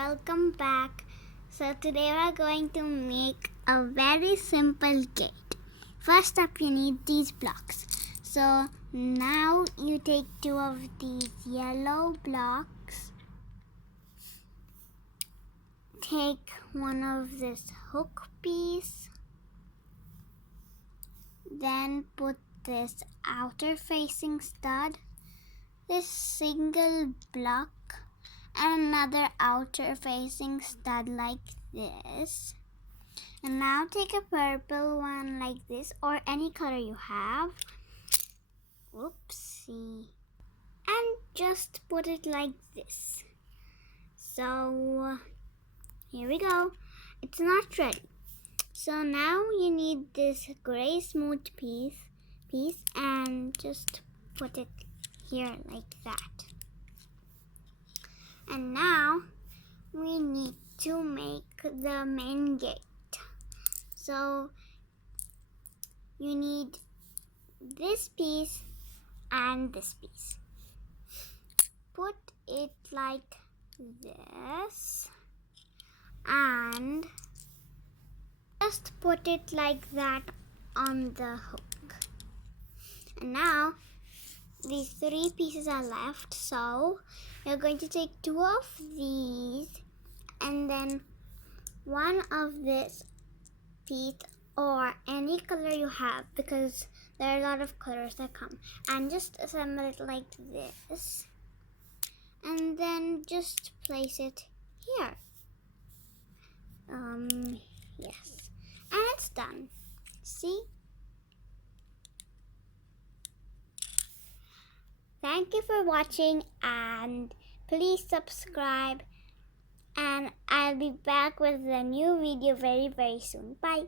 welcome back. So today we're going to make a very simple gate. First up, you need these blocks. So now you take two of these yellow blocks, take one of this hook piece, then put this outer facing stud, this single block, and another outer facing stud like this. And now take a purple one like this, or any color you have. Whoopsie. And just put it like this. So here we go. It's not ready. So now you need this gray smooth piece and just put it here like that. And now we need to make the main gate. So you need this piece and this piece. Put it like this and just put it like that on the hook. And now these three pieces are left, so you're going to take two of these and then one of this piece or any color you have, because there are a lot of colors that come, and just assemble it like this and then just place it here. Yes, and it's done. See? Thank you for watching, and please subscribe, and I'll be back with a new video very soon. Bye.